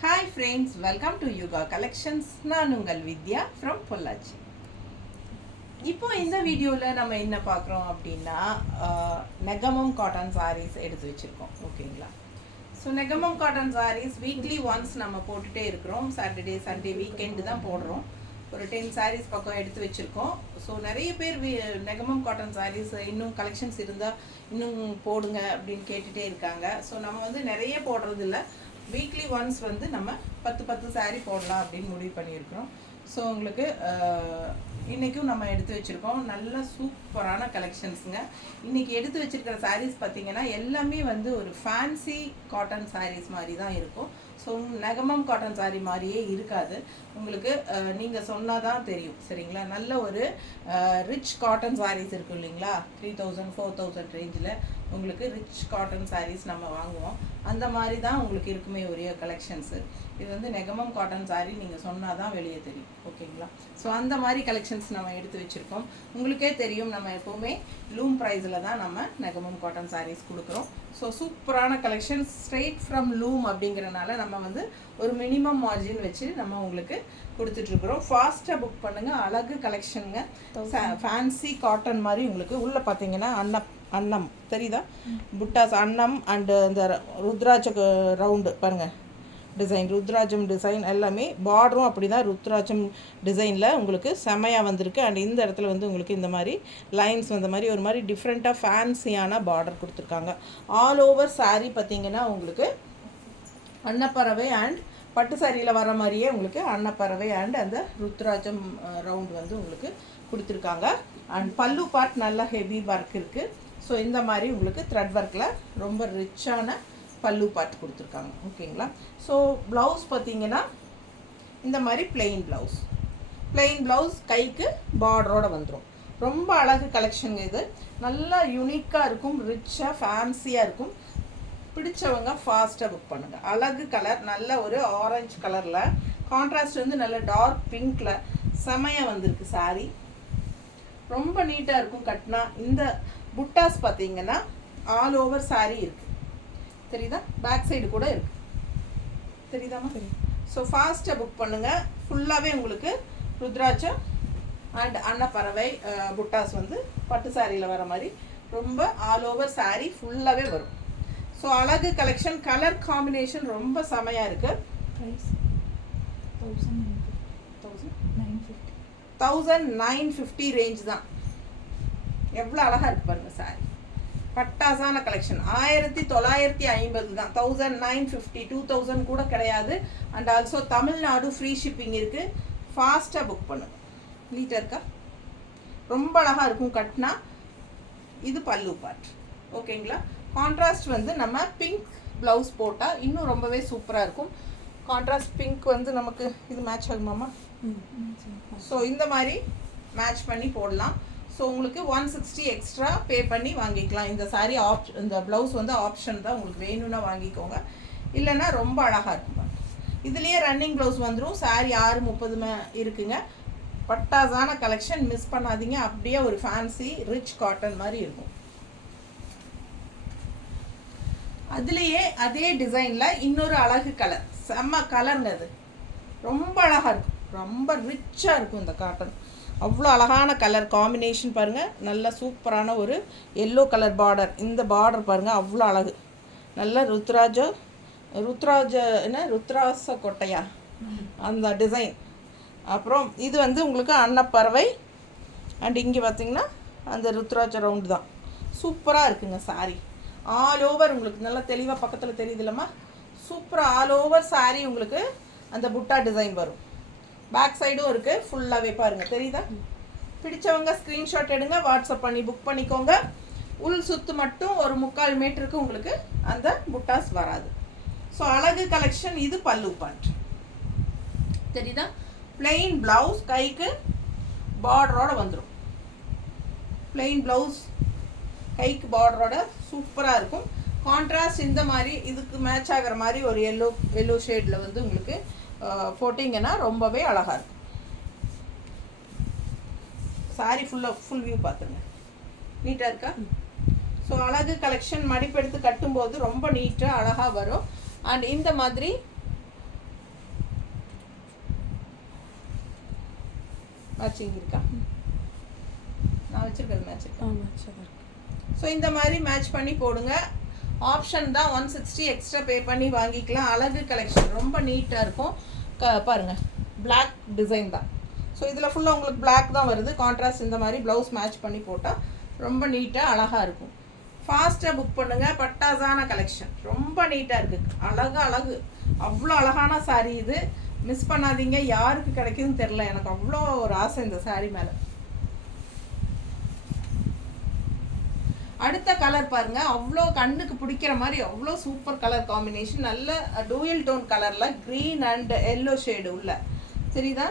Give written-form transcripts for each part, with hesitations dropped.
Hi friends, welcome to Yuga Collections. நான் உங்கள் வித்யா from Pollachi. இப்போ இந்த வீடியோவில் நம்ம என்ன பார்க்குறோம் அப்படின்னா நெகமம் காட்டன் sarees எடுத்து வச்சுருக்கோம். ஓகேங்களா? So Negamam cotton sarees weekly once நம்ம போட்டுகிட்டே இருக்கிறோம். சாட்டர்டே சண்டே வீக்கெண்டு தான் போடுறோம். ஒரு 10 sarees பக்கம் எடுத்து வச்சுருக்கோம். ஸோ நிறைய பேர் நெகமம் காட்டன் sarees இன்னும் கலெக்ஷன்ஸ் இருந்தால் இன்னும் போடுங்க அப்படின்னு கேட்டுகிட்டே இருக்காங்க. ஸோ நம்ம வந்து நிறைய போடுறது இல்லை, வீக்லி ஒன்ஸ் வந்து நம்ம 10 சாரீ போடலாம் அப்படின்னு முடிவு பண்ணியிருக்கிறோம். ஸோ உங்களுக்கு இன்றைக்கும் நம்ம எடுத்து வச்சுருக்கோம் நல்ல சூப்பரான கலெக்ஷன்ஸுங்க. இன்றைக்கி எடுத்து வச்சுருக்கிற சாரீஸ் பார்த்திங்கன்னா எல்லாமே வந்து ஒரு ஃபேன்சி காட்டன் சாரீஸ் மாதிரி தான் இருக்கும். ஸோ நெகமம் காட்டன் சாரீ மாதிரியே இருக்காது உங்களுக்கு. நீங்கள் சொன்னால் தான் தெரியும், சரிங்களா? நல்ல ஒரு ரிச் காட்டன் சாரீஸ் இருக்கும் இல்லைங்களா, 3000 4000 ரேஞ்சில் உங்களுக்கு ரிச் காட்டன் சாரீஸ் நம்ம வாங்குவோம். அந்த மாதிரி தான் உங்களுக்கு இருக்குமே ஒரே கலெக்ஷன்ஸு. இது வந்து நெகமம் காட்டன் சாரீ நீங்கள் சொன்னால் தான் வெளியே தெரியும், ஓகேங்களா? ஸோ அந்த மாதிரி கலெக்ஷன்ஸ் நம்ம எடுத்து வச்சுருக்கோம். உங்களுக்கே தெரியும், நம்ம எப்போவுமே லூம் ப்ரைஸில் தான் நம்ம நெகமம் காட்டன் சாரீஸ் கொடுக்குறோம். ஸோ சூப்பரான கலெக்ஷன்ஸ் ஸ்ட்ரெயிட் ஃப்ரம் லூம் அப்படிங்கிறனால நம்ம வந்து ஒரு மினிமம் மார்ஜின் வச்சு நம்ம உங்களுக்கு கொடுத்துட்ருக்குறோம். ஃபாஸ்ட்டாக புக் பண்ணுங்கள். அழகு கலெக்ஷனுங்க, ஃபேன்சி காட்டன் மாதிரி உங்களுக்கு உள்ளே பார்த்தீங்கன்னா அன்னம் தெரியுதா, புட்டாஸ் அன்னம் அண்டு இந்த ருத்ராட்ச ரவுண்டு பாருங்கள் டிசைன், ருத்ராஜம் டிசைன் எல்லாமே பார்டரும் அப்படி தான் ருத்ராஜம் டிசைனில் உங்களுக்கு செமையாக வந்திருக்கு. அண்ட் இந்த இடத்துல வந்து உங்களுக்கு இந்த மாதிரி லைன்ஸ் வந்த மாதிரி ஒரு மாதிரி டிஃப்ரெண்ட்டாக ஃபேன்சியான பார்டர் கொடுத்துருக்காங்க. ஆல் ஓவர் சாரீ பார்த்திங்கன்னா உங்களுக்கு அன்னப்பறவை அண்ட் பட்டு சாரியில் வர மாதிரியே உங்களுக்கு அன்னப்பறவை அண்ட் அந்த ருத்ராஜம் ரவுண்ட் வந்து உங்களுக்கு கொடுத்துருக்காங்க. அண்ட் பல்லு பார்ட் நல்லா ஹெவி ஒர்க் இருக்குது. ஸோ இந்த மாதிரி உங்களுக்கு த்ரெட் ஒர்க்கில் ரொம்ப ரிச்சான பல்லு பார்ட் கொடுத்துருக்காங்க, ஓகேங்களா? ஸோ ப்ளவுஸ் பார்த்தீங்கன்னா இந்த மாதிரி பிளெயின் ப்ளவுஸ் கைக்கு பார்டரோடு வந்துடும். ரொம்ப அழகு கலெக்ஷனுங்க இது. நல்லா யூனிக்காக இருக்கும், ரிச்சாக ஃபேன்சியாக இருக்கும். பிடிச்சவங்க ஃபாஸ்ட்டாக புக் பண்ணுங்கள். அழகு கலர், நல்ல ஒரு ஆரஞ்சு கலரில் கான்ட்ராஸ்ட் வந்து நல்ல டார்க் பிங்க்கில் செமையாக வந்திருக்கு சாரீ. ரொம்ப நீட்டாக இருக்கும் கட்டினா. இந்த புட்டாஸ் பார்த்தீங்கன்னா ஆல் ஓவர் சாரீ இருக்குது, தெரியுதா? பேக் சைடு கூட இருக்குது, தெரியுதாமா? தெரியும். ஸோ ஃபாஸ்ட்டாக புக் பண்ணுங்கள். ஃபுல்லாகவே உங்களுக்கு ருத்ராட்சம் அண்ட் அன்னப்பறவை புட்டாஸ் வந்து பட்டு சாரியில் வர மாதிரி ரொம்ப ஆல் ஓவர் சாரீ ஃபுல்லாகவே வரும். ஸோ அழகு கலெக்ஷன், கலர் காம்பினேஷன் ரொம்ப செமையாக இருக்குது. 1950 ரேஞ்ச் தான். எவ்வளோ அழகாக இருக்குது பாருங்கள் சாரி. பட்டாசான கலெக்ஷன் 1950 தான். 1950 2000 கூட கிடையாது. And also Tamil Nadu free shipping இருக்குது. ஃபாஸ்ட்டாக புக் பண்ணுங்க. நீட்டாக இருக்கா? ரொம்ப அழகாக இருக்கும் கட்டினா. இது பல்லு பார்ட், ஓகேங்களா? கான்ட்ராஸ்ட் வந்து நம்ம பிங்க் ப்ளவுஸ் போட்டால் இன்னும் ரொம்பவே சூப்பராக இருக்கும். கான்ட்ராஸ்ட் பிங்க் வந்து நமக்கு இது மேட்ச் ஆகுமாம்மா? ஸோ இந்த மாதிரி மேட்ச் பண்ணி போடலாம். ஸோ உங்களுக்கு 160 எக்ஸ்ட்ரா பே பண்ணி வாங்கிக்கலாம். இந்த சாரீ இந்த ப்ளவுஸ் வந்து ஆப்ஷன் தான், உங்களுக்கு வேணும்னா வாங்கிக்கோங்க, இல்லைன்னா ரொம்ப அழகாக இருக்கும். இதுலேயே ரன்னிங் ப்ளவுஸ் வந்துடும். சாரீ 630 இருக்குங்க. பட்டாசான கலெக்ஷன், மிஸ் பண்ணாதீங்க. அப்படியே ஒரு ஃபேன்சி ரிச் காட்டன் மாதிரி இருக்கும். அதுலேயே அதே டிசைனில் இன்னொரு அழகு கலர், செம்ம கலருங்க. அது ரொம்ப அழகாக இருக்கும், ரொம்ப ரிச்சாக இருக்கும் இந்த காட்டன். அவ்வளோ அழகான கலர் காம்பினேஷன் பாருங்கள். நல்ல சூப்பரான ஒரு எல்லோ கலர் பார்டர். இந்த பார்டர் பாருங்கள், அவ்வளோ அழகு. நல்ல ருத்ராச கொட்டையா அந்த டிசைன். அப்புறம் இது வந்து உங்களுக்கு அன்னப்பறவை அண்ட் இங்கே பார்த்திங்கன்னா அந்த ருத்ராஜ ரவுண்டு தான். சூப்பராக இருக்குங்க சாரீ. ஆல் ஓவர் உங்களுக்கு நல்லா தெளிவாக பக்கத்தில் தெரியுது இல்லைம்மா? சூப்பராக ஆல் ஓவர் சாரீ உங்களுக்கு அந்த புட்டா டிசைன் வரும். பேக் சைடும் இருக்குது ஃபுல்லாகவே பாருங்கள், தெரியுதா? பிடிச்சவங்க ஸ்க்ரீன்ஷாட் எடுங்க, வாட்ஸ்அப் பண்ணி புக் பண்ணிக்கோங்க. உள் சுத்து மட்டும் ஒரு 3/4 மீட்டருக்கு உங்களுக்கு அந்த புட்டாஸ் வராது. ஸோ அழகு கலெக்ஷன். இது பல்லு பார்ட், தெரியுதா? பிளெயின் ப்ளவுஸ் கைக்கு பார்டரோட வந்துடும். பிளெயின் ப்ளவுஸ் கைக்கு பார்டரோட சூப்பராக இருக்கும். கான்ட்ராஸ்ட் இந்த மாதிரி இதுக்கு மேட்ச் ஆகிற மாதிரி ஒரு எல்லோ ஷேடில் வந்து உங்களுக்கு போட்டிங்கன்னா ரொம்பவே அழகாக இருக்கும். சாரி ஃபுல் வியூ பார்த்துருங்க. நீட்டாக இருக்கா? ஸோ அழகு கலெக்ஷன் மடிப்பெடுத்து கட்டும்போது ரொம்ப நீட்டாக அழகாக வரும். அண்ட் இந்த மாதிரி மேட்சிங் இருக்கா? நான் வச்சுருக்கிறது மேட்ச். ஸோ இந்த மாதிரி மேட்ச் பண்ணி போடுங்க. ஆப்ஷன் தான் 160 எக்ஸ்ட்ரா பே பண்ணி வாங்கிக்கலாம். அழகு கலெக்ஷன் ரொம்ப நீட்டாக இருக்கும். பாருங்கள், பிளாக் டிசைன் தான். ஸோ இதில் ஃபுல்லாக உங்களுக்கு பிளாக் தான் வருது. கான்ட்ராஸ்ட் இந்த மாதிரி ப்ளவுஸ் மேட்ச் பண்ணி போட்டால் ரொம்ப நீட்டாக அழகாக இருக்கும். ஃபாஸ்ட்டாக புக் பண்ணுங்கள். பட்டாசான கலெக்ஷன் ரொம்ப நீட்டாக இருக்குது. அழகு அவ்வளோ அழகான சாரீ இது. மிஸ் பண்ணாதீங்க. யாருக்கு கிடைக்குதுன்னு தெரில, எனக்கு அவ்வளோ ஒரு ஆசை இந்த சாரீ மேலே. அடுத்த கலர் பாருங்க, அவ்வளோ கண்ணுக்கு பிடிக்கிற மாதிரி அவ்வளோ சூப்பர் கலர் காம்பினேஷன். நல்ல டூயல் டோன் கலரில் க்ரீன் அண்ட் எல்லோ ஷேடு உள்ள தெரியுதா?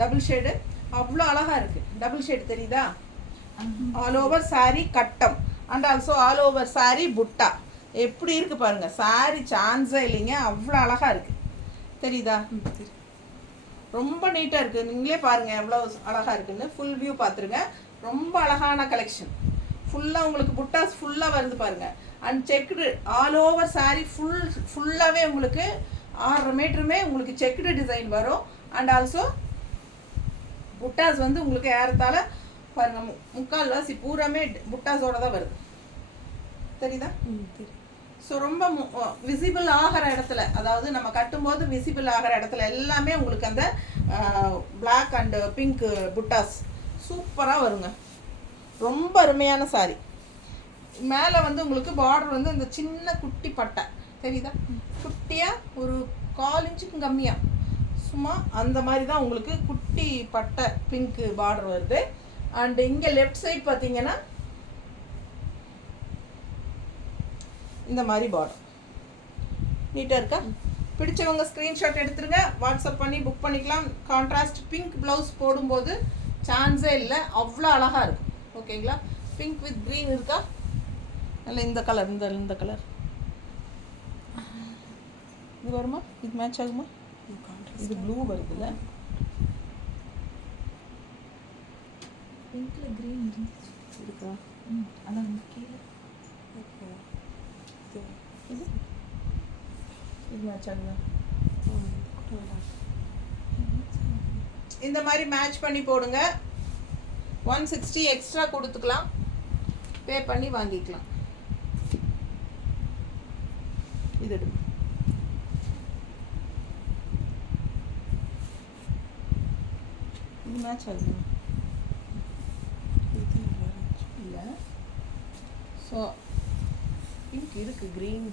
டபுள் ஷேடு அவ்வளோ அழகாக இருக்குது. டபுள் ஷேடு தெரியுதா? ஆல் ஓவர் சாரீ கட்டம் and also all over sari புட்டா. எப்படி இருக்குது பாருங்கள், சாரீ சான்ஸே இல்லைங்க. அவ்வளோ அழகாக இருக்குது. தெரியுதா? ரொம்ப நீட்டாக இருக்குது. நீங்களே பாருங்கள் எவ்வளோ அழகாக இருக்குதுன்னு. ஃபுல் வியூ பார்த்துருங்க. ரொம்ப அழகான கலெக்ஷன். ஃபுல்லாக உங்களுக்கு புட்டாஸ் ஃபுல்லாக வருது பாருங்கள். And checked all over sari ஃபுல்லாகவே உங்களுக்கு 6 மீட்டருமே உங்களுக்கு செக்குடு டிசைன் வரும். அண்ட் ஆல்சோ புட்டாஸ் வந்து உங்களுக்கு ஏறத்தால பாருங்கள், முக்கால்வாசி பூராமே புட்டாஸோட தான் வருது. தெரியுதா? ஸோ ரொம்ப விசிபிள் ஆகிற இடத்துல, அதாவது நம்ம கட்டும்போது விசிபிள் ஆகிற இடத்துல எல்லாமே உங்களுக்கு அந்த பிளாக் அண்ட் பிங்க் புட்டாஸ் சூப்பராக வருங்க. ரொம்ப அருமையான சாரி. மேலே வந்து உங்களுக்கு பார்டர் வந்து இந்த சின்ன குட்டி பட்டை தெரியுதா? குட்டியாக ஒரு 1/4 இன்ச்சுக்கு கம்மியாக சும்மா அந்த மாதிரி தான் உங்களுக்கு குட்டி பட்டை பிங்க் பார்டர் வருது. அண்ட் இங்கே லெஃப்ட் சைட் பார்த்தீங்கன்னா இந்த மாதிரி பார்டர் நீட்டாக இருக்கா? பிடிச்சவங்க ஸ்க்ரீன்ஷாட் எடுத்துருங்க, வாட்ஸ்அப் பண்ணி புக் பண்ணிக்கலாம். கான்ட்ராஸ்ட் பிங்க் ப்ளவுஸ் போடும்போது சான்ஸே இல்லை, அவ்வளோ அழகாக இருக்கும். ஓகேங்களா? பிங்க் வித் க்ரீன் இருக்கா? இல்லை இந்த கலர், இந்த கலர் இது வருமா? இது மேட்ச் ஆகுமா? இது ப்ளூ வருதுல்ல? பிங்க்ல க்ரீன் இருக்கா? அதான் கீழே இது மேட்ச் ஆகுதா? இந்த மாதிரி மேட்ச் பண்ணி போடுங்க. 160 எக்ஸ்ட்ரா கொடுத்துக்கலாம், பே பண்ணி வாங்கிக்கலாம். இது இது மேட்ச் ஆகுது இல்லை? ஸோ பிங்க் இருக்கு, க்ரீன்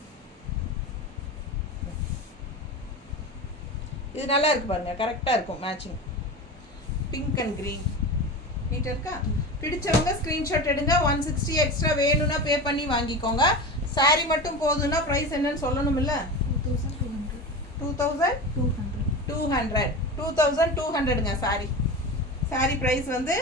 இது நல்லா இருக்கு பாருங்க, கரெக்டாக இருக்கும் மேட்சிங். பிங்க் அண்ட் க்ரீன் நீட்டாக இருக்கா? பிடிச்சவங்க ஸ்க்ரீன்ஷாட் எடுங்க. 160 எக்ஸ்ட்ரா வேணும்னா பே பண்ணி வாங்கிக்கோங்க. சாரீ மட்டும் போதுன்னா ப்ரைஸ் என்னன்னு சொல்லணும் இல்லை? 2200ங்க சாரீ ப்ரைஸ் வந்து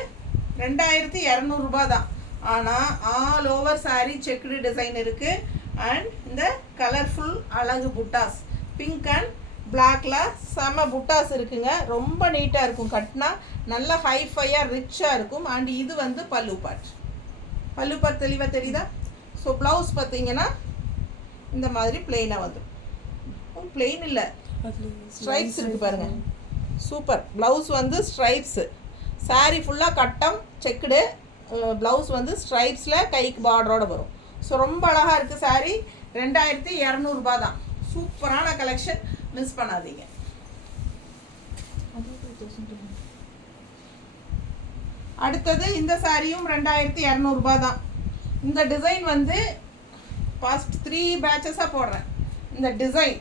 2200 ரூபாய் தான். ஆனால் all over sari checked design இருக்குது. அண்ட் இந்த கலர்ஃபுல் அழகு புட்டாஸ் பிங்க் அண்ட் பிளாக்ல செம புட்டாஸ் இருக்குங்க. ரொம்ப நீட்டாக இருக்கும். கட்டினா நல்லா ஹைஃபையாக ரிச்சாக இருக்கும். அண்ட் இது வந்து பல்லு பார்ட் தெளிவாக தெரியுதா? ஸோ ப்ளவுஸ் பார்த்தீங்கன்னா இந்த மாதிரி பிளெயினாக வந்துடும். பிளெயின் இல்லை, ஸ்ட்ரைப்ஸ் இருக்குது பாருங்கள். சூப்பர். ப்ளவுஸ் வந்து ஸ்ட்ரைப்ஸு. சாரீ ஃபுல்லாக கட்டம் செக்குடு, ப்ளவுஸ் வந்து ஸ்ட்ரைப்ஸில் கைக்கு பார்டரோட வரும். ஸோ ரொம்ப அழகாக இருக்குது சாரீ. 2200 ரூபாய் தான். சூப்பரான கலெக்ஷன், மிஸ் பண்ணாதீங்க. அடுத்தது இந்த சாரியும் 2200 ரூபாய் தான். இந்த டிசைன் வந்து பாஸ்ட் 3 பேட்சஸாக போடுறேன் இந்த டிசைன்.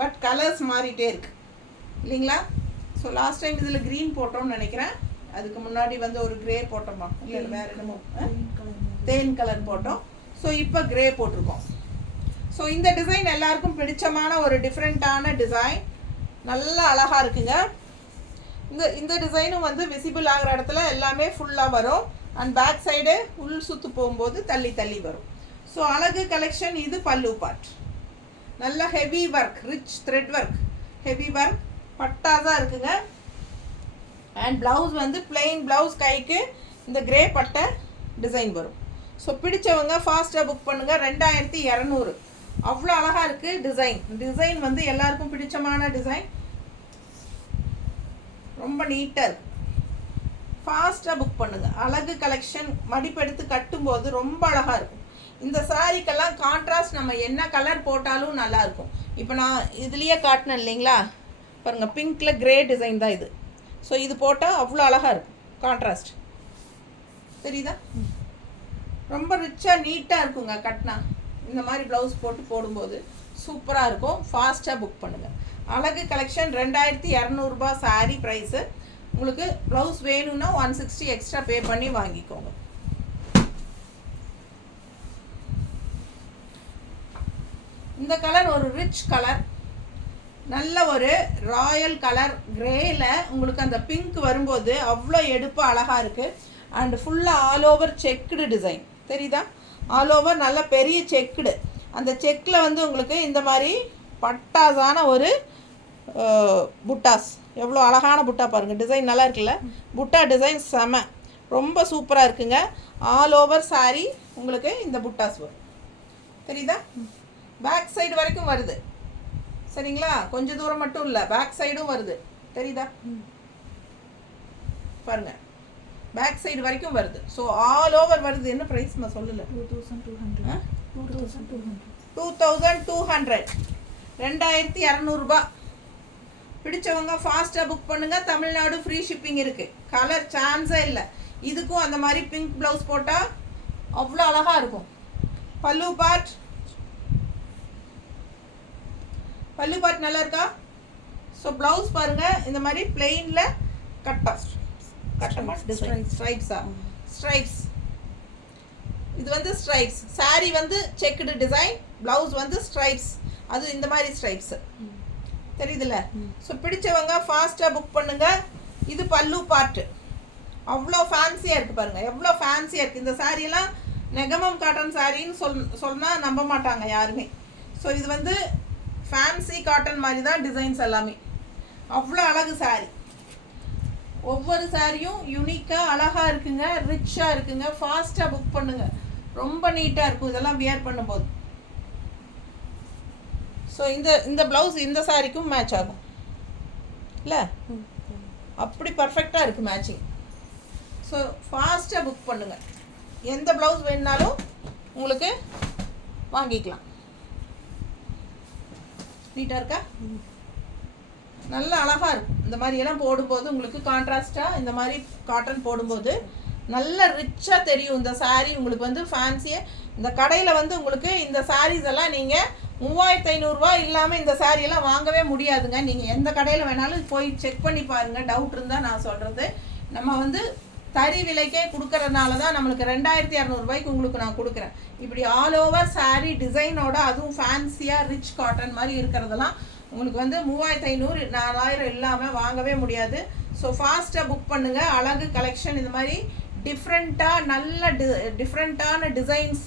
பட் கலர்ஸ் மாறிட்டே இருக்கு இல்லைங்களா? ஸோ லாஸ்ட் டைம் இதில் க்ரீன் போட்டோம்னு நினைக்கிறேன். அதுக்கு முன்னாடி வந்து ஒரு கிரே போட்டோமா? இல்லை வேறு என்னமோ தேன் கலர் போட்டோம். ஸோ இப்போ கிரே போட்டிருக்கோம். ஸோ இந்த டிசைன் எல்லாருக்கும் பிடிச்சமான ஒரு டிஃப்ரெண்ட்டான டிசைன். நல்லா அழகாக இருக்குங்க. இந்த டிசைனும் வந்து விசிபிள் ஆகிற இடத்துல எல்லாமே ஃபுல்லாக வரும். அண்ட் பேக் சைடு உள் சுற்று போகும்போது தள்ளி தள்ளி வரும். ஸோ அழகு கலெக்ஷன். இது பல்லு பார்ட். நல்ல heavy work, rich thread work, heavy work பட்டாதான் இருக்குங்க. அண்ட் ப்ளவுஸ் வந்து பிளெயின் ப்ளவுஸ், கைக்கு இந்த கிரே பட்டை டிசைன் வரும். ஸோ பிடிச்சவங்க ஃபாஸ்ட்டாக புக் பண்ணுங்கள். 2200. அவ்வளோ அழகாக இருக்குது டிசைன் வந்து எல்லாருக்கும் பிடிச்சமான டிசைன். ரொம்ப நீட்டாக இருக்குது. ஃபாஸ்ட்டாக புக் பண்ணுங்கள். அழகு கலெக்ஷன் மடிப்பெடுத்து கட்டும்போது ரொம்ப அழகாக இருக்கும். இந்த சாரீக்கெல்லாம் கான்ட்ராஸ்ட் நம்ம என்ன கலர் போட்டாலும் நல்லாயிருக்கும். இப்போ நான் இதுலேயே காட்டினேன் இல்லைங்களா, பாருங்கள் பிங்க்கில் கிரே டிசைன் தான் இது. ஸோ இது போட்டால் அவ்வளோ அழகாக இருக்கும் கான்ட்ராஸ்ட். தெரியுதா? ரொம்ப ரிச்சாக நீட்டாக இருக்குங்க கட்டினா. இந்த மாதிரி ப்ளவுஸ் போட்டு போடும்போது சூப்பராக இருக்கும். ஃபாஸ்ட்டாக புக் பண்ணுங்கள். அழகு கலெக்ஷன் 2200 சாரீ ப்ரைஸு. உங்களுக்கு ப்ளவுஸ் வேணும்னா 160 எக்ஸ்ட்ரா பே பண்ணி வாங்கிக்கோங்க. இந்த கலர் ஒரு ரிச் கலர், நல்ல ஒரு ராயல் கலர் கிரேல உங்களுக்கு அந்த பிங்க் வரும்போது அவ்வளோ எடுப்பு அழகாக இருக்குது. அண்ட் ஃபுல்லாக ஆல் ஓவர் செக்குடு டிசைன் தெரியுதா? ஆல் ஓவர் நல்ல பெரிய செக்குடு. அந்த செக்கில் வந்து உங்களுக்கு இந்த மாதிரி பட்டாஸான ஒரு புட்டாஸ், எவ்வளோ அழகான புட்டா பாருங்கள். டிசைன் நல்லா இருக்குல்ல? புட்டா டிசைன் செம, ரொம்ப சூப்பராக இருக்குங்க. ஆல் ஓவர் சாரீ உங்களுக்கு இந்த புட்டாஸ் வரும். தெரியுதா? பேக் சைடு வரைக்கும் வருது. சரிங்களா? கொஞ்சம் தூரம் மட்டும் இல்லை, பேக் சைடும் வருது. தெரியுதா? பாருங்க, பேக் சைடு வரைக்கும் வருது. ஸோ ஆல் ஓவர் வருது. என்ன ப்ரைஸ் நான் சொல்லலை? 2200. 2200. 2200 பிடிச்சவங்க ஃபாஸ்ட்டாக புக் பண்ணுங்கள். தமிழ்நாடு ஃப்ரீ ஷிப்பிங் இருக்குது. கலர் சான்ஸே இல்லை. இதுக்கும் அந்த மாதிரி பிங்க் ப்ளவுஸ் போட்டால் அவ்வளோ அழகாக இருக்கும். பல்லு பார்ட் நல்லா இருக்கா? ஸோ ப்ளவுஸ் பாருங்கள், இந்த மாதிரி பிளெயினில் ஸ்ட்ரைப்ஸ். இது வந்து ஸ்ட்ரைப்ஸ். சாரீ வந்து செக்குடு டிசைன், ப்ளவுஸ் வந்து ஸ்ட்ரைப்ஸ். அது இந்த மாதிரி ஸ்ட்ரைப்ஸ் தெரியுதுல்ல? ஸோ பிடிச்சவங்க ஃபாஸ்ட்டாக புக் பண்ணுங்கள். இது பல்லு பார்ட்டு. அவ்வளோ ஃபேன்சியாக இருக்குது பாருங்கள், எவ்வளோ ஃபேன்சியாக இருக்குது. இந்த சாரியெல்லாம் நெகமம் காட்டன் சாரின்னு சொன்னால் நம்ப மாட்டாங்க யாருமே. ஸோ இது வந்து ஃபேன்சி காட்டன் மாதிரி தான் டிசைன்ஸ் எல்லாமே. அவ்வளோ அழகு சாரீ. ஒவ்வொரு சாரியும் யூனிக்காக அழகாக இருக்குங்க, ரிச்சாக இருக்குங்க. ஃபாஸ்ட்டாக புக் பண்ணுங்கள். ரொம்ப நீட்டாக இருக்கும் இதெல்லாம் வியர் பண்ணும்போது. ஸோ இந்த ப்ளவுஸ் இந்த சாரிக்கும் மேட்ச் ஆகும் இல்லை? அப்படி பர்ஃபெக்டாக இருக்குது மேட்சிங். ஸோ ஃபாஸ்ட்டாக புக் பண்ணுங்கள். எந்த ப்ளவுஸ் வேணுனாலும் உங்களுக்கு வாங்கிக்கலாம். நீட்டாக இருக்கா? நல்ல அழகாக இருக்கும். இந்த மாதிரியெல்லாம் போடும்போது உங்களுக்கு கான்ட்ராஸ்ட்டாக இந்த மாதிரி காட்டன் போடும்போது நல்ல ரிச்சாக தெரியும். இந்த சாரீ உங்களுக்கு வந்து ஃபேன்சியாக இந்த கடையில் வந்து உங்களுக்கு இந்த சாரீஸ் எல்லாம் நீங்கள் 3500 இல்லாமல் இந்த சாரியெல்லாம் வாங்கவே முடியாதுங்க. நீங்கள் எந்த கடையில் வேணாலும் போய் செக் பண்ணி பாருங்கள். டவுட் இருந்தால் நான் சொல்கிறது. நம்ம வந்து தறி விலைக்கே கொடுக்கறதுனால தான் நம்மளுக்கு 2200 உங்களுக்கு நான் கொடுக்குறேன். இப்படி ஆல் ஓவர் சாரீ டிசைனோட, அதுவும் ஃபேன்சியாக ரிச் காட்டன் மாதிரி இருக்கிறதெல்லாம் உங்களுக்கு வந்து 3500 4000 இல்லாமல் வாங்கவே முடியாது. ஸோ ஃபாஸ்ட்டாக புக் பண்ணுங்கள். அழகு கலெக்ஷன் இந்த மாதிரி டிஃப்ரெண்ட்டாக நல்ல டிஃப்ரெண்ட்டான டிசைன்ஸ்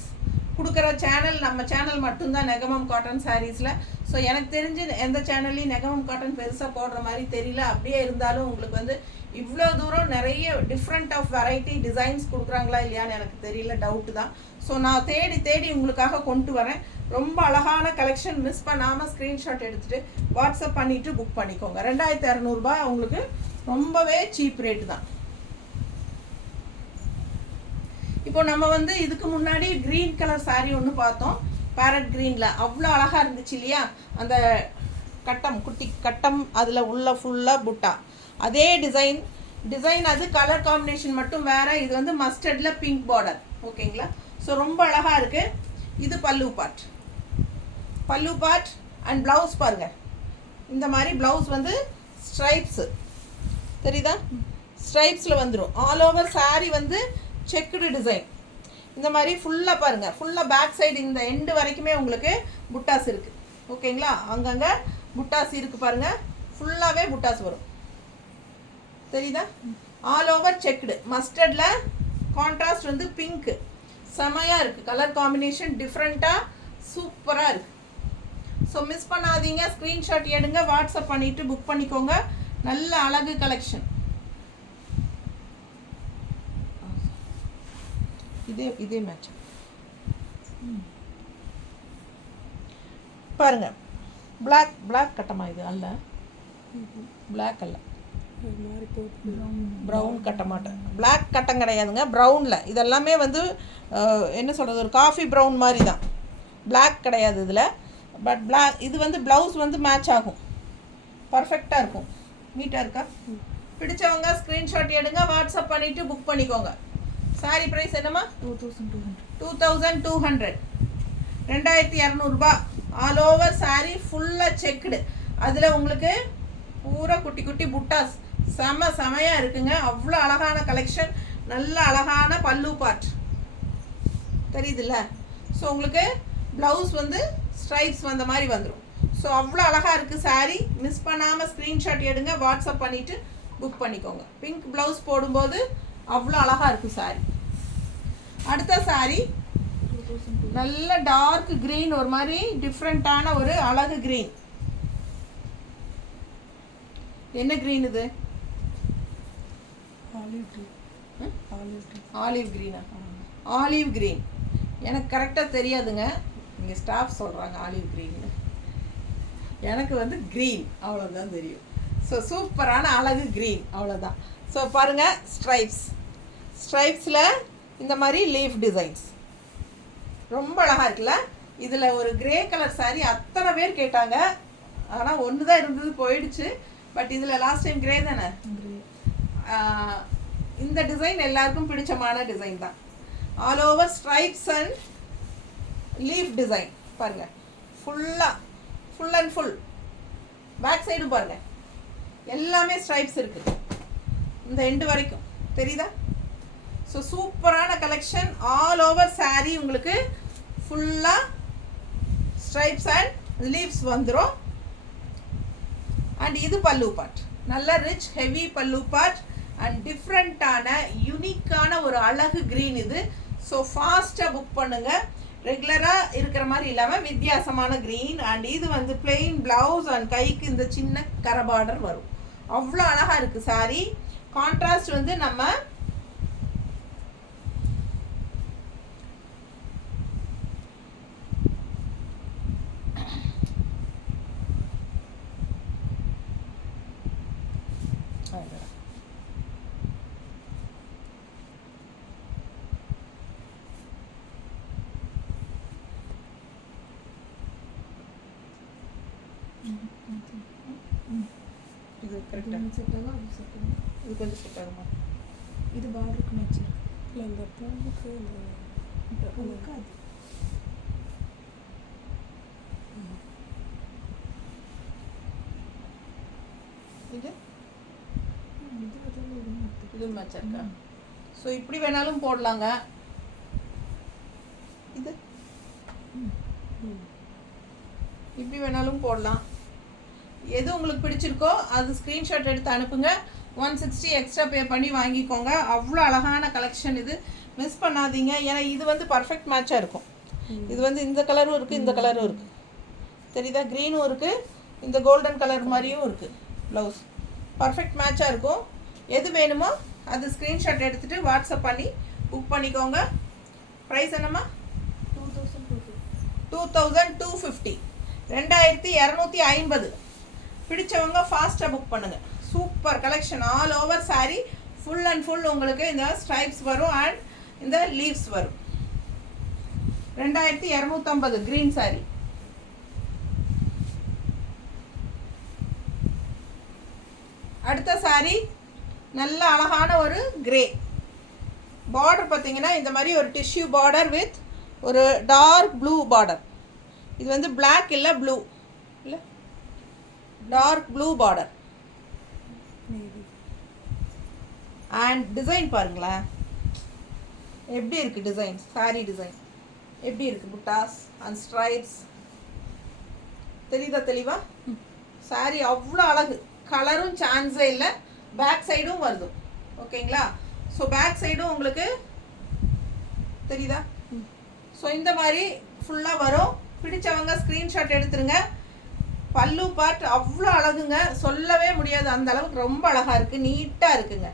கொடுக்குற சேனல் நம்ம சேனல் மட்டும்தான், நெகமம் காட்டன் சாரீஸில். ஸோ எனக்கு தெரிஞ்சு எந்த சேனல்லையும் நெகமம் காட்டன் பெருசாக போடுற மாதிரி தெரியல. அப்படியே இருந்தாலும் உங்களுக்கு வந்து இவ்வளோ தூரம் நிறைய டிஃப்ரெண்ட் ஆஃப் வெரைட்டி டிசைன்ஸ் கொடுக்குறாங்களா இல்லையான்னு எனக்கு தெரியல, டவுட்டு தான். ஸோ நான் தேடி உங்களுக்காக கொண்டு வரேன். ரொம்ப அழகான கலெக்ஷன். மிஸ் பண்ணாமல் ஸ்க்ரீன்ஷாட் எடுத்துகிட்டு வாட்ஸ்அப் பண்ணிவிட்டு புக் பண்ணிக்கோங்க. 2200 உங்களுக்கு ரொம்பவே சீப் ரேட்டு தான். இப்போ நம்ம வந்து இதுக்கு முன்னாடி க்ரீன் கலர் சாரீ ஒன்று பார்த்தோம், பேரட் க்ரீனில். அவ்வளோ அழகாக இருந்துச்சு இல்லையா? அந்த கட்டம், குட்டி கட்டம், அதில் உள்ள ஃபுல்லாக புட்டா. அதே டிசைன் அது கலர் காம்பினேஷன் மட்டும் வேறு. இது வந்து மஸ்டர்டில் பிங்க் பார்டர். ஓகேங்களா? ஸோ ரொம்ப அழகாக இருக்குது. இது பல்லு பார்ட் அண்ட் ப்ளவுஸ் பாருங்கள். இந்த மாதிரி ப்ளவுஸ் வந்து ஸ்ட்ரைப்ஸு தெரியுதா? ஸ்ட்ரைப்ஸில் வந்துடும். ஆல் ஓவர் சாரீ வந்து செக்குடு டிசைன். இந்த மாதிரி ஃபுல்லாக பாருங்கள், ஃபுல்லாக பேக் சைடு இந்த எண்டு வரைக்குமே உங்களுக்கு புட்டாஸ் இருக்குது. ஓகேங்களா? அங்கங்கே புட்டாஸ் இருக்குது பாருங்கள். ஃபுல்லாகவே புட்டாஸ் வரும். தெரியுதா? All over checked. மஸ்டர்டில் கான்ட்ராஸ்ட் வந்து பிங்க்கு. செமையாக இருக்குது. கலர் காம்பினேஷன் டிஃப்ரெண்ட்டாக சூப்பராக இருக்குது. ஸோ மிஸ் பண்ணாதீங்க. ஸ்க்ரீன்ஷாட் எடுங்க, வாட்ஸ்அப் பண்ணிவிட்டு புக் பண்ணிக்கோங்க. நல்ல அழகு கலெக்ஷன். இதே மேட்ச் பாருங்க. பிளாக் கட்டமா? இது அல்ல, பிளாக் அல்ல, ப்ரௌன் கட்ட மாட்டேன், பிளாக் கட்டம் கிடையாதுங்க, ப்ரௌனில். இதெல்லாமே வந்து என்ன சொல்கிறது, ஒரு காஃபி ப்ரௌன் மாதிரி தான், பிளாக் கிடையாது இதில். பட் பிளாக் இது வந்து ப்ளவுஸ் வந்து மேட்ச் ஆகும், பர்ஃபெக்டாக இருக்கும். நீட்டாக இருக்கா? பிடிச்சவங்க ஸ்க்ரீன்ஷாட் எடுங்க, வாட்ஸ்அப் பண்ணிவிட்டு புக் பண்ணிக்கோங்க. சாரி ப்ரைஸ் என்னம்மா? 2200. 2200 ஆல் ஓவர் சாரீ ஃபுல்லாக செக்குடு. அதில் உங்களுக்கு பூரா குட்டி குட்டி புட்டாஸ் செமையாக இருக்குங்க. அவ்வளோ அழகான கலெக்ஷன், நல்ல அழகான பல்லு பார்ட் தெரியுதுல்ல. ஸோ உங்களுக்கு ப்ளவுஸ் வந்து ஸ்ட்ரைப்ஸ் வந்த மாதிரி வந்துடும். ஸோ அவ்வளோ அழகாக இருக்குது சாரீ. மிஸ் பண்ணாமல் ஸ்க்ரீன்ஷாட் எடுங்க, வாட்ஸ்அப் பண்ணிவிட்டு புக் பண்ணிக்கோங்க. பிங்க் ப்ளவுஸ் போடும்போது அவ்வளோ அழகாக இருக்குது சாரீ. அடுத்த சாரீ நல்ல டார்க் க்ரீன், ஒரு மாதிரி டிஃப்ரெண்ட்டான ஒரு அழகு க்ரீன். என்ன க்ரீன் இது? ஆலிவ் க்ரீனா? ஆலிவ் க்ரீன் எனக்கு கரெக்டாக தெரியாதுங்க, இங்கே ஸ்டாஃப் சொல்கிறாங்க ஆலிவ் க்ரீன்னு. எனக்கு வந்து க்ரீன் அவ்வளோதான் தெரியும். ஸோ சூப்பரான அழகு க்ரீன், அவ்வளோதான். ஸோ பாருங்கள், ஸ்ட்ரைப்ஸில் இந்த மாதிரி லீஃப் டிசைன்ஸ் ரொம்ப அழகாக இருக்குல்ல. இதில் ஒரு கிரே கலர் சாரீ அத்தனை பேர் கேட்டாங்க, ஆனால் ஒன்று தான் இருந்தது, போயிடுச்சு. பட் இதில் லாஸ்ட் டைம் கிரே தானே. இந்த டிசைன் எல்லாருக்கும் பிடிச்சமான டிசைன் தான். All over stripes and leaf design பாருங்கள், ஃபுல் அண்ட் ஃபுல். பேக் சைடும் பாருங்கள், எல்லாமே ஸ்ட்ரைப்ஸ் இருக்குது இந்த எண்டு வரைக்கும், தெரியுதா? ஸோ சூப்பரான கலெக்ஷன். ஆல் ஓவர் சாரீ உங்களுக்கு ஃபுல்லாக ஸ்ட்ரைப்ஸ் அண்ட் லீவ்ஸ் வந்துடும். அண்ட் இது பல்லு பார்ட், நல்ல ரிச் ஹெவி பல்லு பார்ட் அண்ட் டிஃப்ரெண்ட்டான யூனிக்கான ஒரு அழகு க்ரீன் இது. ஸோ ஃபாஸ்ட்டாக புக் பண்ணுங்கள், ரெகுலராக இருக்கிற மாதிரி இல்லாமல் வித்தியாசமான க்ரீன். அண்ட் இது வந்து பிளெயின் ப்ளவுஸ் அண்ட் கைக்கு இந்த சின்ன கரை பார்டர் வரும். அவ்வளோ அழகாக இருக்குது சாரீ. கான்ட்ராஸ்ட் வந்து நம்ம இது கரெக்டாக செட் ஆகும், அது செட் ஆகும். இது கொஞ்சம் செட் ஆகுமா? இது பார்டருக்கு மேட்ச் இல்லை இந்த பூவுக்கு இந்த பூவுக்கு அது இது இது இது மேட்ச் இருக்கா? ஸோ இப்படி வேணாலும் போடலாங்க. இது இப்படி வேணாலும் போடலாம். எது உங்களுக்கு பிடிச்சிருக்கோ அது ஸ்க்ரீன்ஷாட் எடுத்து அனுப்புங்க. 160 எக்ஸ்ட்ரா பே பண்ணி வாங்கிக்கோங்க. அவ்வளோ அழகான கலெக்ஷன் இது, மிஸ் பண்ணாதீங்க. ஏன்னா இது வந்து பர்ஃபெக்ட் மேட்சாக இருக்கும். இது வந்து இந்த கலரும் இருக்குது, இந்த கலரும் இருக்குது, தெரியுதா? க்ரீனும் இருக்குது, இந்த கோல்டன் கலர் மாதிரியும் இருக்குது. ப்ளவுஸ் பர்ஃபெக்ட் மேட்சாக இருக்கும். எது வேணுமோ அது ஸ்க்ரீன்ஷாட் எடுத்துகிட்டு வாட்ஸ்அப் பண்ணி புக் பண்ணிக்கோங்க. ப்ரைஸ் என்னம்மா? 2250. 2250. பிடிச்சவங்க ஃபாஸ்ட்டாக புக் பண்ணுங்கள். Super collection. All over sari full and full உங்களுக்கு இந்த ஸ்ட்ரைப்ஸ் வரும் அண்ட் இந்த லீவ்ஸ் வரும். 2250 க்ரீன் சாரீ. அடுத்த சாரீ நல்ல அழகான ஒரு கிரே பார்டர். பார்த்தீங்கன்னா இந்த மாதிரி ஒரு டிஷ்யூ பார்டர் வித் ஒரு டார்க் ப்ளூ பார்டர். இது வந்து பிளாக் இல்லை, ப்ளூ இல்லை, dark blue border. And design பாருங்களேன் எப்படி இருக்குது. டிசைன் சாரீ டிசைன் எப்படி இருக்குது. புட்டாஸ் அண்ட் ஸ்ட்ரைப்ஸ் தெரியுதா தெளிவா? சாரீ அவ்வளோ அழகு. கலரும் சான்ஸே இல்லை. பேக் சைடும் வருது, ஓகேங்களா? ஸோ பேக் சைடும் உங்களுக்கு தெரியுதா? ஸோ இந்த மாதிரி ஃபுல்லாக வரும். பிடிச்சவங்க ஸ்க்ரீன்ஷாட் எடுத்துருங்க. பல்லு பார்ட் அவ்வளோ அழகுங்க, சொல்லவே முடியாது, அந்த அளவுக்கு ரொம்ப அழகாக இருக்குது, நீட்டாக இருக்குங்க.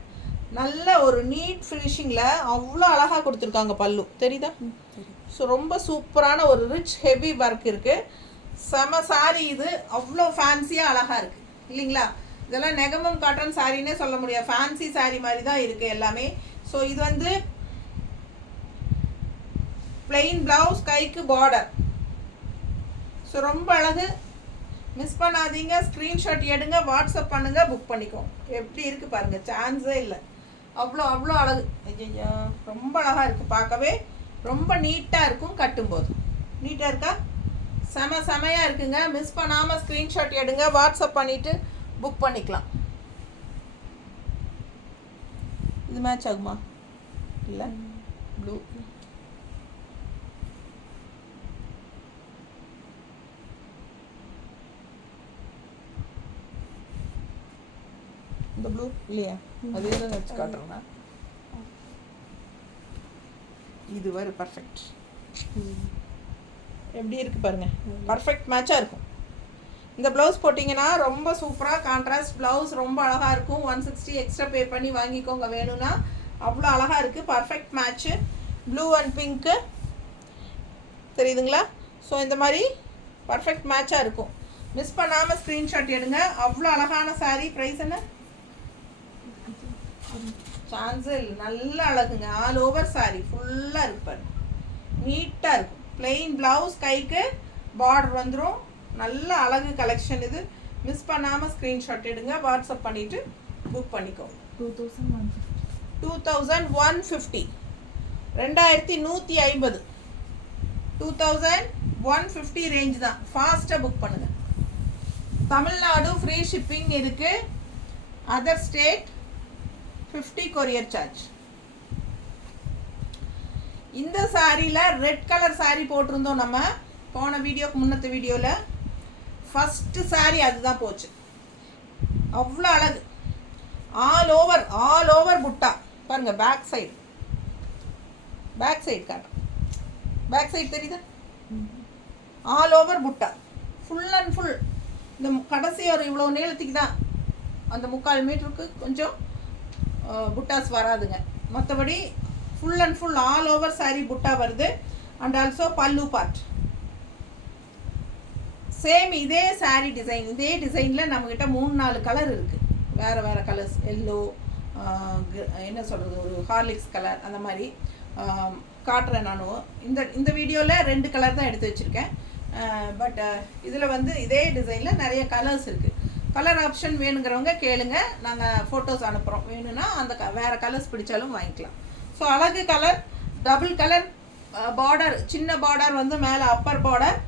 நல்ல ஒரு நீட் ஃபினிஷிங்கில் அவ்வளோ அழகாக கொடுத்துருக்காங்க பல்லு, தெரியுதா? ஸோ ரொம்ப சூப்பரான ஒரு ரிச் ஹெவி ஒர்க் இருக்குது. செம சாரி இது, அவ்வளோ ஃபேன்சியாக அழகாக இருக்குது இல்லைங்களா? இதெல்லாம் நெகமம் காட்டன் சாரின்னே சொல்ல முடியாது, ஃபேன்சி சாரி மாதிரி தான் இருக்குது எல்லாமே. ஸோ இது வந்து பிளெயின் ப்ளவுஸ், கைக்கு பார்டர். ஸோ ரொம்ப அழகு, மிஸ் பண்ணாதீங்க. ஸ்க்ரீன்ஷாட் எடுங்க, வாட்ஸ்அப் பண்ணுங்கள், புக் பண்ணிக்கோங்க. எப்படி இருக்குது பாருங்கள், சான்ஸே இல்லை, அவ்வளோ அவ்வளோ அழகு. ஐயோ ரொம்ப அழகாக இருக்குது பார்க்கவே, ரொம்ப நீட்டாக இருக்கும் கட்டும்போது. நீட்டாக இருக்கா? செமையாக இருக்குங்க. மிஸ் பண்ணாமல் ஸ்க்ரீன்ஷாட் எடுங்க, வாட்ஸ்அப் பண்ணிவிட்டு புக் பண்ணிக்கலாம். இது மேட்ச் ஆகுமா? இல்லை, ப்ளூ. இந்த ப்ளூ இல்லையா? அதே தான் வச்சு காட்டுறேன்னா இது வரை பர்ஃபெக்ட். எப்படி இருக்குது பாருங்கள், பர்ஃபெக்ட் மேட்சாக இருக்கும். இந்த ப்ளவுஸ் போட்டிங்கன்னா ரொம்ப சூப்பராக கான்ட்ராஸ்ட் ப்ளவுஸ், ரொம்ப அழகாக இருக்கும். 160 எக்ஸ்ட்ரா பே பண்ணி வாங்கிக்கோங்க வேணும்னா. அவ்வளோ அழகாக இருக்குது, perfect match. Blue and pink தெரியுதுங்களா? ஸோ இந்த மாதிரி பர்ஃபெக்ட் மேட்சாக இருக்கும். மிஸ் பண்ணாமல் ஸ்க்ரீன்ஷாட் எடுங்க. அவ்வளோ அழகான சாரீ. ப்ரைஸ் என்ன? சான்ஸே இல்லை, நல்ல அழகுங்க. ஆல் ஓவர் சாரீ ஃபுல்லாக இருப்பாரு, நீட்டாக இருக்கும். பிளெயின் ப்ளவுஸ், கைக்கு பார்டர் வந்துடும். நல்ல அழகு கலெக்ஷன் இது. மிஸ் பண்ணாமல் ஸ்க்ரீன்ஷாட் எடுங்க, வாட்ஸ்அப் பண்ணிவிட்டு புக் பண்ணிக்கோங்க. 2150 2150 2150 ரேஞ்ச் தான். ஃபாஸ்ட்டாக புக் பண்ணுங்கள். தமிழ்நாடு ஃப்ரீ ஷிப்பிங் இருக்குது. Other state 50 courier charge. இந்த சாரியில் ரெட் கலர் சாரி போட்டிருந்தோம் நம்ம போன வீடியோக்கு முன்னத்த வீடியோவில். ஃபஸ்ட்டு சாரி அதுதான் போச்சு. அவ்வளோ அழகு, ஆல் ஓவர் புட்டா பாருங்கள். பேக் சைடு காட்டுறேன். பேக் சைடு தெரியுதா? ஆல் ஓவர் புட்டா, ஃபுல் அண்ட் ஃபுல். இந்த கடைசி ஒரு இவ்வளோ நீளத்துக்கு தான், அந்த 3/4 மீட்டருக்கு கொஞ்சம் புட்டாஸ் வராதுங்க. மற்றபடி full and full all over sorry புட்டா வருது. அண்ட் ஆல்சோ பல்லு பார்ட் சேம். இதே சாரி டிசைன், இதே டிசைனில் நம்மக்கிட்ட 3-4 கலர் இருக்குது, வேறு கலர்ஸ். எல்லோ, என்ன சொல்கிறது, ஒரு ஹார்லிக்ஸ் கலர், அந்த மாதிரி காட்டுறேன் நானும். இந்த வீடியோவில் 2 கலர் தான் எடுத்து வச்சுருக்கேன். பட் இதில் வந்து இதே டிசைனில் நிறைய கலர்ஸ் இருக்குது. கலர் ஆப்ஷன் வேணுங்கிறவங்க கேளுங்க, நாங்கள் ஃபோட்டோஸ் அனுப்புகிறோம். வேணும்னா அந்த வேறு கலர்ஸ் பிடிச்சாலும் வாங்கிக்கலாம். ஸோ அழகு கலர், டபுள் கலர் பார்டர், சின்ன பார்டர் வந்து மேலே அப்பர் பார்டர்.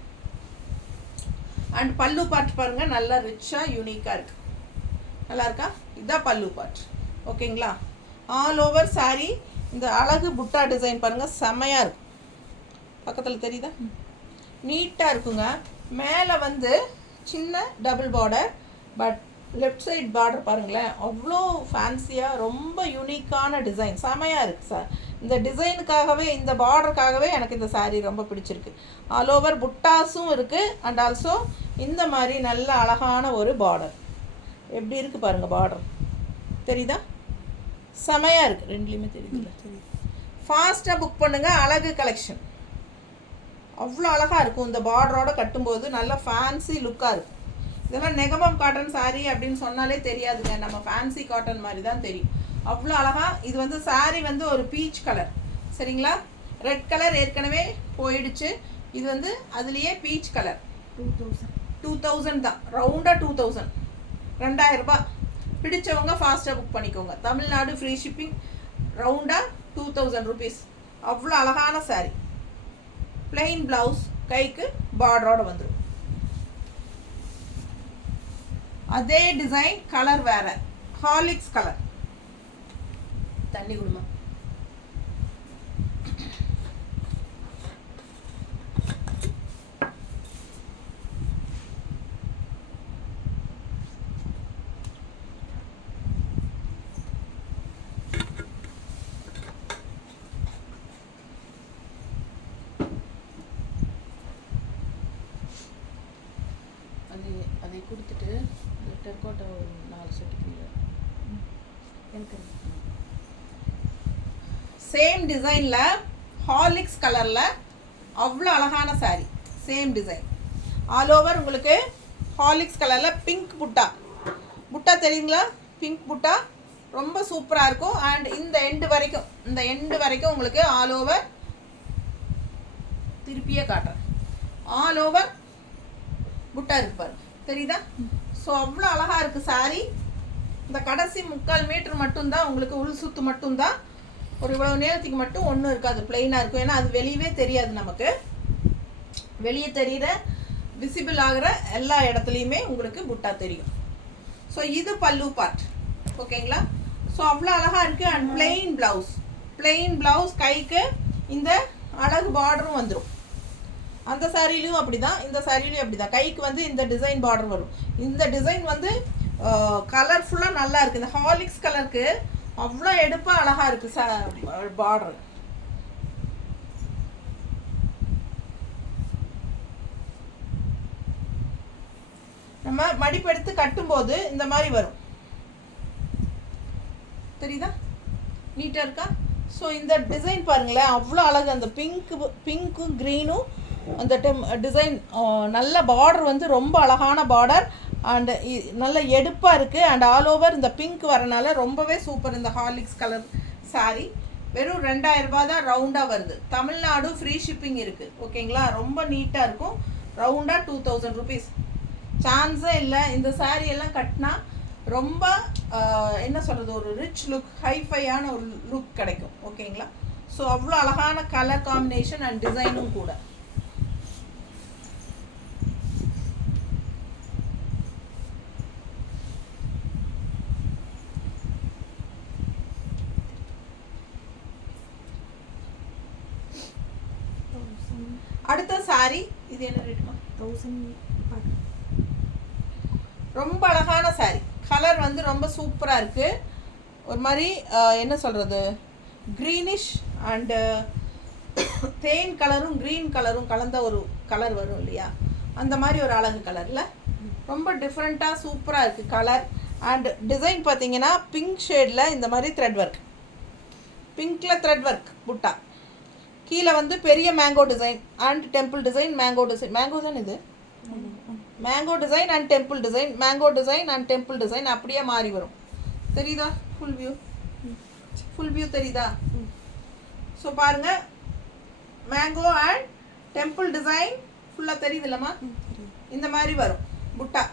அண்ட் பல்லு பார்ட் பாருங்கள், நல்லா ரிச்சாக யூனிக்காக இருக்குது. நல்லா இருக்கா? இதுதான் பல்லு பார்ட். ஓகேங்களா? All over sorry. இந்த அழகு புட்டா டிசைன் பாருங்கள், செம்மையாக இருக்கும். பக்கத்தில் தெரியுதா? நீட்டாக இருக்குங்க. மேலே வந்து சின்ன double border, but left side border பாருங்களேன், அவ்வளோ ஃபேன்சியாக ரொம்ப யூனிக்கான டிசைன், செமையாக இருக்குது சார். இந்த டிசைனுக்காகவே, இந்த பார்டருக்காகவே எனக்கு இந்த சாரீ ரொம்ப பிடிச்சிருக்கு. ஆல் ஓவர் புட்டாஸும் இருக்குது. அண்ட் ஆல்சோ இந்த மாதிரி நல்ல அழகான ஒரு பார்டர். எப்படி இருக்குது பாருங்கள், பார்டர் தெரியுதா? செமையாக இருக்குது. ரெண்டுலேயுமே தெரியுதுல்ல? தெரியுது. ஃபாஸ்ட்டாக புக் பண்ணுங்கள். அழகு கலெக்ஷன் அவ்வளோ அழகாக இருக்கும். இந்த பார்டரோடு கட்டும்போது நல்ல ஃபேன்சி லுக்காக இருக்கும். இதெல்லாம் நெகமம் காட்டன் சாரீ அப்படின்னு சொன்னாலே தெரியாதுங்க, நம்ம ஃபேன்சி காட்டன் மாதிரி தான் தெரியும். அவ்வளோ அழகாக. இது வந்து சாரீ வந்து ஒரு பீச் கலர், சரிங்களா? ரெட் கலர் ஏற்கனவே போயிடுச்சு. இது வந்து அதுலேயே பீச் கலர். 2000 தான், ரவுண்டாக 2000, 2000 ரூபாய். பிடிச்சவங்க ஃபாஸ்ட்டாக புக் பண்ணிக்கோங்க. தமிழ்நாடு ஃப்ரீ ஷிப்பிங், ரவுண்டாக 2000 ருபீஸ். அவ்வளோ அழகான சாரீ. பிளெயின் ப்ளவுஸ், கைக்கு பார்டரோடு வந்துடும். அதே டிசைன், கலர் வேறு, ஹார்லிக்ஸ் கலர். தண்ணி குடுமா. அதை கொடுத்துட்டு டெர்கோட்டா ஒரு 4 செட்டுக்கு எனக்கு சேம் டிசைனில் ஹார்லிக்ஸ் கலரில் அவ்வளோ அழகான sari. Same design all over உங்களுக்கு ஹார்லிக்ஸ் கலரில் பிங்க் புட்டா தெரியுங்களா? பிங்க் புட்டா ரொம்ப சூப்பராக இருக்கும். அண்ட் இந்த எண்டு வரைக்கும் உங்களுக்கு ஆல் ஓவர் திருப்பியே காட்டுறேன். ஆல் ஓவர் புட்டா இருப்பார், தெரியுதா? ஸோ அவ்வளோ அழகாக இருக்குது சாரீ. இந்த கடைசி 3/4 மீட்டர் மட்டும்தான் உங்களுக்கு உள் சுத்து மட்டும்தான் ஒரு இவ்வளோ நேரத்துக்கு மட்டும் ஒன்றும் இருக்காது, பிளெயினாக இருக்கும். ஏன்னா அது வெளியவே தெரியாது, நமக்கு வெளியே தெரிகிற விசிபிள் ஆகிற எல்லா இடத்துலையுமே உங்களுக்கு புட்டா தெரியும். ஸோ இது பல்லு பார்ட், ஓகேங்களா? ஸோ அவ்வளோ அழகாக இருக்குது. அண்ட் பிளெயின் ப்ளவுஸ் கைக்கு இந்த அழகு பார்டரும் வந்துடும். அந்த சாரிலையும் அப்படி தான், இந்த சாரிலையும் அப்படி தான். கைக்கு வந்து இந்த டிசைன் பார்டர் வரும். இந்த டிசைன் வந்து கலர்ஃபுல்லாக நல்லா இருக்குது. இந்த ஹாலிக்ஸ் கலருக்கு அவ்வளோ எடுப்பாக அழகாக இருக்குது பார்டர். நம்ம மடிப்பெடுத்து கட்டும்போது இந்த மாதிரி வரும், தெரியுதா? நீட்டாக இருக்கா? ஸோ இந்த டிசைன் பாருங்களேன், அவ்வளோ அழகு. அந்த பிங்க்கும் க்ரீனும் அந்த டிசைன் நல்ல பார்டர் வந்து ரொம்ப அழகான பார்டர். அண்டு நல்ல எடுப்பாக இருக்குது. அண்ட் ஆல் ஓவர் இந்த பிங்க் வரனால ரொம்பவே சூப்பர். இந்த ஹார்லிக்ஸ் கலர் சாரீ வெறும் 2000 ரூபாய் தான், ரவுண்டாக வருது. தமிழ்நாடு ஃப்ரீ ஷிப்பிங் இருக்குது, ஓகேங்களா? ரொம்ப நீட்டாக இருக்கும். ரவுண்டாக 2000 ருபீஸ், சான்ஸே இல்லை. இந்த சாரீ எல்லாம் கட்டினா ரொம்ப என்ன சொல்கிறது, ஒரு ரிச் லுக், ஹைஃபையான ஒரு லுக் கிடைக்கும், ஓகேங்களா? ஸோ அவ்வளோ அழகான கலர் காம்பினேஷன் அண்ட் டிசைனும் கூட. அடுத்த சாரி இது என்ன ரேட்டுமா? 1000. ரொம்ப அழகான சாரி. கலர் வந்து ரொம்ப சூப்பராக இருக்குது. ஒரு மாதிரி என்ன சொல்கிறது, க்ரீனிஷ் அண்டு தேன் கலரும் க்ரீன் கலரும் கலந்த ஒரு கலர் வரும் இல்லையா, அந்த மாதிரி ஒரு அழகு கலரில் ரொம்ப டிஃப்ரெண்ட்டாக சூப்பராக இருக்குது கலர். அண்ட் டிசைன் பார்த்தீங்கன்னா பிங்க் ஷேடில் இந்த மாதிரி த்ரெட் ஒர்க், பிங்க்கில் த்ரெட் ஒர்க் புட்டா. கீழே வந்து பெரிய mango design and temple design. Mango தான் இது. Mango design and temple design, mango design and temple design அப்படியே மாறி வரும், தெரியுதா? ஃபுல் வியூ தெரியுதா? ஸோ பாருங்கள், மேங்கோ அண்ட் டெம்பிள் டிசைன் ஃபுல்லாக தெரியுது இல்லைம்மா? இந்த மாதிரி வரும் புட்டா.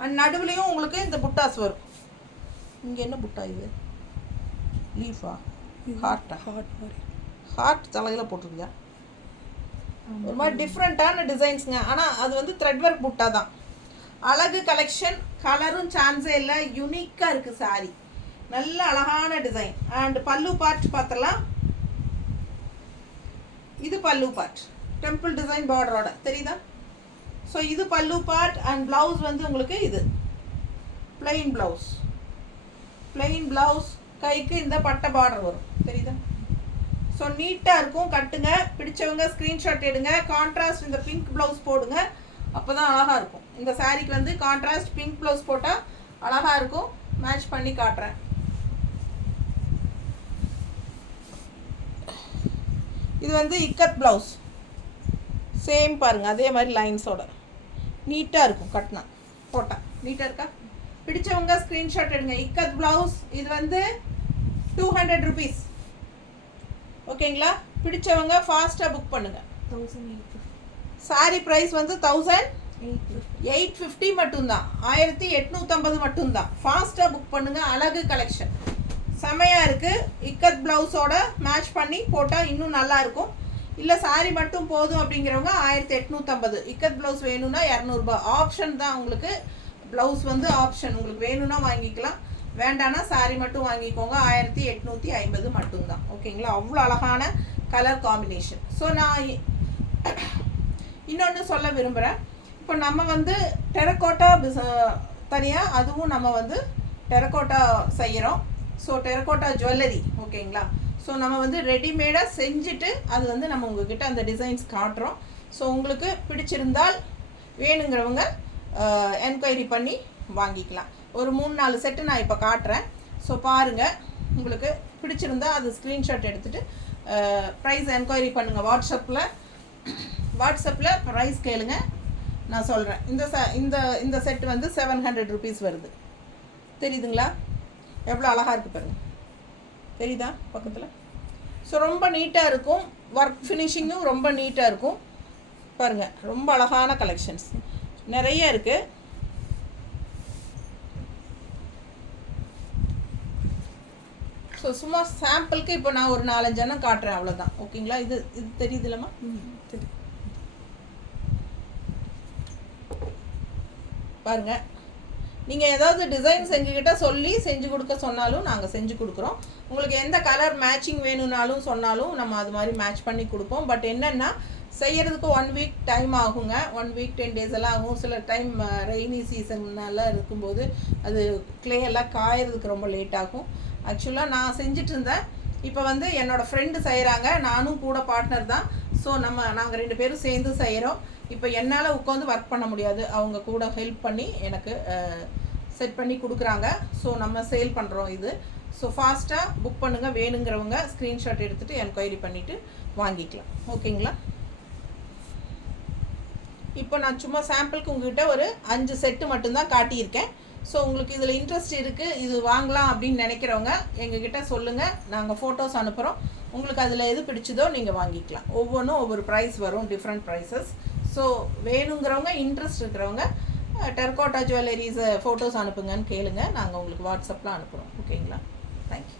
அண்ட் நடுவுலையும் உங்களுக்கு இந்த புட்டாஸ் வரும். இங்கே என்ன புட்டா இது? லீஃபா? ஹார்ட் தலையில் போட்டிருக்கியா? ஒரு மாதிரி டிஃப்ரெண்ட்டான டிசைன்ஸுங்க. ஆனால் அது வந்து த்ரெட் ஒர்க் புட்டா தான். அழகு கலெக்ஷன், கலரும் சான்ஸே இல்லை, யூனிக்காக இருக்குது சாரி. நல்ல அழகான டிசைன். அண்ட் பல்லு பார்ட் பார்த்தலாம். இது பல்லு பார்ட், டெம்பிள் டிசைன் பார்டரோட, தெரியுதா? ஸோ இது பல்லு பார்ட். அண்ட் ப்ளவுஸ் வந்து உங்களுக்கு இது பிளெயின் ப்ளவுஸ், கைக்கு இந்த பட்டை பார்டர் வரும், தெரியுதா? ஸோ நீட்டாக இருக்கும். கட்டுங்க, பிடிச்சவங்க ஸ்க்ரீன்ஷாட் எடுங்க. கான்ட்ராஸ்ட் இந்த பிங்க் ப்ளவுஸ் போடுங்க, அப்போ தான் அழகாக இருக்கும். இந்த சாரீக்கு வந்து கான்ட்ராஸ்ட் பிங்க் ப்ளவுஸ் போட்டால் அழகாக இருக்கும். மேட்ச் பண்ணி காட்டுறேன். இது வந்து இக்கத் ப்ளவுஸ், சேம் பாருங்கள், அதே மாதிரி லைன்ஸோட நீட்டாக இருக்கும். கட்டினா போட்டால் நீட்டாக இருக்கா? பிடிச்சவங்க ஸ்க்ரீன்ஷாட் எடுங்க. இக்கத் ப்ளவுஸ் இது வந்து 200 ருபீஸ், ஓகேங்களா? பிடிச்சவங்க ஃபாஸ்ட்டாக புக் பண்ணுங்கள். 1850. சாரி ப்ரைஸ் வந்து 1850 மட்டும்தான், 1850 மட்டும்தான். ஃபாஸ்ட்டாக புக் பண்ணுங்கள். அழகு கலெக்ஷன் செமையாக இருக்குது. இக்கத் ப்ளவுஸோட மேட்ச் பண்ணி போட்டால் இன்னும் நல்லாயிருக்கும். இல்லை சாரி மட்டும் போதும் அப்படிங்கிறவங்க 1850. இக்கத் ப்ளவுஸ் வேணும்னா 200 ரூபாய். ஆப்ஷன் தான் உங்களுக்கு. ப்ளவுஸ் வந்து ஆப்ஷன், உங்களுக்கு வேணும்னா வாங்கிக்கலாம், வேண்டானா சாரி மட்டும் வாங்கிக்கோங்க. 1850 மட்டும்தான், ஓகேங்களா? அவ்வளோ அழகான கலர் காம்பினேஷன். ஸோ நான் இன்னொன்று சொல்ல விரும்புகிறேன். இப்போ நம்ம வந்து டெரக்கோட்டா தனியாக, அதுவும் நம்ம வந்து டெரக்கோட்டா செய்கிறோம். ஸோ டெரக்கோட்டா ஜுவல்லரி, ஓகேங்களா? ஸோ நம்ம வந்து ரெடிமேடாக செஞ்சுட்டு அது வந்து நம்ம உங்ககிட்ட அந்த டிசைன்ஸ் காட்டுறோம். ஸோ உங்களுக்கு பிடிச்சிருந்தால் வேணுங்கிறவங்க என்கொயரி பண்ணி வாங்கிக்கலாம். ஒரு 3-4 செட்டு நான் இப்போ காட்டுறேன். ஸோ பாருங்கள், உங்களுக்கு பிடிச்சிருந்தா அது ஸ்க்ரீன்ஷாட் எடுத்துகிட்டு ப்ரைஸ் என்கொயரி பண்ணுங்கள். வாட்ஸ்அப்பில் ப்ரைஸ் கேளுங்க, நான் சொல்கிறேன். இந்த செட்டு வந்து 700 ருபீஸ் வருது, தெரியுதுங்களா? எவ்வளோ அழகாக இருக்குது பாருங்கள். தெரியுதா பக்கத்தில்? ஸோ ரொம்ப நீட்டாக இருக்கும். ஒர்க் ஃபினிஷிங்கும் ரொம்ப நீட்டாக இருக்கும். பாருங்கள், ரொம்ப அழகான கலெக்ஷன்ஸ் நிறைய இருக்குது. ஸோ சும்மா சாம்பிளுக்கு இப்போ நான் ஒரு 4-5 எண்ணம் காட்டுறேன், அவ்வளோதான். ஓகேங்களா? இது தெரியுது இல்லைம்மா? சரி. பாருங்கள், நீங்கள் ஏதாவது டிசைன்ஸ் எங்ககிட்ட சொல்லி செஞ்சு கொடுக்க சொன்னாலும் நாங்கள் செஞ்சு கொடுக்குறோம். உங்களுக்கு எந்த கலர் மேட்சிங் வேணும்னாலும் சொன்னாலும் நம்ம அது மாதிரி மேட்ச் பண்ணி கொடுப்போம். பட் என்னென்னா செய்கிறதுக்கு 1 வீக் டைம் ஆகுங்க. 1 வீக் 10 டேஸ் எல்லாம் ஆகும். சில டைம் ரெய்னி சீசன்னெல்லாம் இருக்கும்போது அது க்ளே எல்லாம் காயறதுக்கு ரொம்ப லேட் ஆகும். ஆக்சுவலாக நான் செஞ்சுட்டு இருந்தேன். இப்போ வந்து என்னோடய ஃப்ரெண்டு செய்கிறாங்க, நானும் கூட பார்ட்னர் தான். ஸோ நாங்கள் 2 பேரும் சேர்ந்து செய்கிறோம். இப்போ என்னால் உட்காந்து ஒர்க் பண்ண முடியாது, அவங்க கூட ஹெல்ப் பண்ணி எனக்கு செட் பண்ணி கொடுக்குறாங்க. ஸோ நம்ம சேல் பண்ணுறோம் இது. ஸோ ஃபாஸ்ட்டாக புக் பண்ணுங்கள். வேணுங்கிறவங்க ஸ்க்ரீன்ஷாட் எடுத்துகிட்டு என்கொயரி பண்ணிவிட்டு வாங்கிக்கலாம். ஓகேங்களா? இப்போ நான் சும்மா சாம்பிளுக்கு உங்கள்கிட்ட ஒரு 5 செட்டு மட்டும்தான் காட்டியிருக்கேன். ஸோ உங்களுக்கு இதில் இன்ட்ரெஸ்ட் இருக்குது, இது வாங்கலாம் அப்படின்னு நினைக்கிறவங்க எங்ககிட்ட சொல்லுங்கள். நாங்கள் ஃபோட்டோஸ் அனுப்புகிறோம். உங்களுக்கு அதில் எது பிடிச்சதோ நீங்கள் வாங்கிக்கலாம். ஒவ்வொன்றும் ஒவ்வொரு ப்ரைஸ் வரும், டிஃப்ரெண்ட் ப்ரைஸஸ். ஸோ வேணுங்கிறவங்க, இன்ட்ரெஸ்ட் இருக்கிறவங்க டெர்கோட்டா ஜுவல்லரிஸ் ஃபோட்டோஸ் அனுப்புங்கன்னு கேளுங்க. நாங்கள் உங்களுக்கு வாட்ஸ்அப்பில் அனுப்புகிறோம். ஓகேங்களா? தேங்க்யூ.